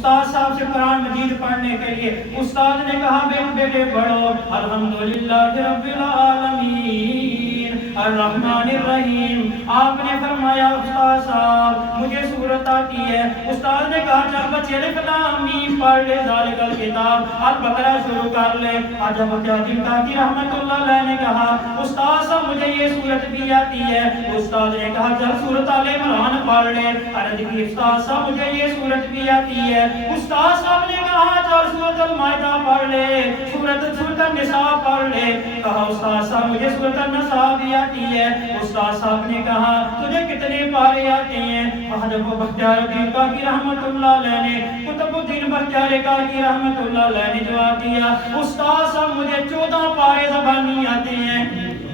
استاد صاحب سے قرآن مجید پڑھنے کے لیے استاد نے کہا بیٹے پڑھو الحمدللہ رب العالمین الرحمن الرحیم۔ آپ نے فرمایا استاد صاحب مجھے سورت آتی ہے۔ استاد نے کہا چل بچے الف لام میم پڑھ لے ذالک الکتاب البقرہ شروع کر لے۔ عجب الدین کاکی رحمت اللہ علیہ نے کہا استاد صاحب مجھے یہ سورت بھی آتی ہے۔ استاد نے کہا چل سورت آل عمران پڑھ لے۔ عرض کی استاد صاحب مجھے یہ سورت بھی آتی ہے۔ استاد صاحب نے کہا چل سورت المائدہ پڑھ لے، سورت النساء پڑھ لے۔ کہا استاد صاحب مجھے سورت النساء بھی آتی ہے۔ استاد صاحب نے کہا تجھے کتنے پارے آتے ہیں؟ حضرت بختیار الدین کاکی رحمت اللہ علیہ نے قطب الدین بختیار کاکی رحمت اللہ علیہ نے جواب دیا استاد صاحب مجھے 14 پارے زبانی آتے ہیں،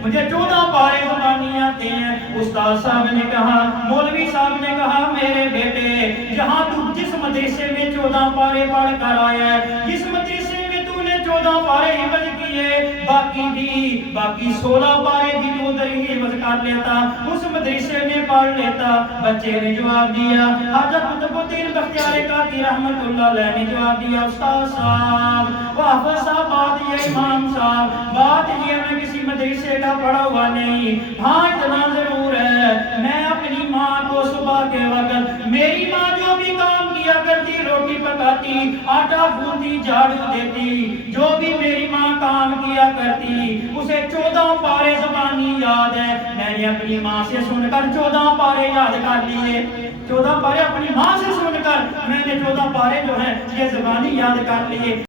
مجھے 14 پارے زبانی آتے ہیں۔ استاد صاحب نے کہا مولوی صاحب نے کہا میرے بیٹے جہاں تو جس مدرسے میں 14 پارے پڑھ کر آیا ہے، جس مدرسے میں تو نے 14 پارے حفظ کیے، باقی 16 پارے بھی تو ادھر ہی حفظ کر لیتا، اس مدرسے میں پڑھ لیتا۔ بچے نے جواب دیا حضرت قطب الدین بختیار کاکی رحمت اللہ علیہ نے جواب دیا استاد صاحب واپس صاحب بات یہ امام صاحب بات یہ میں کسی مدرسے کا پڑھا ہوا نہیں، ہاں اتنا ضرور ہے میں اپنی ماں کو صبح کے وقت میری ماں جو بھی کام کیا کرتی روٹی پکاتی آٹا گوندتی جھاڑو دیتی جو بھی میری ماں کام کیا کرتی اسے 14 پارے زبانی یاد ہے۔ میں نے اپنی ماں سے سن کر 14 پارے یاد کر لیے، 14 پارے اپنی ماں سے سن کر میں نے 14 پارے جو ہیں یہ زبانی یاد کر لیے۔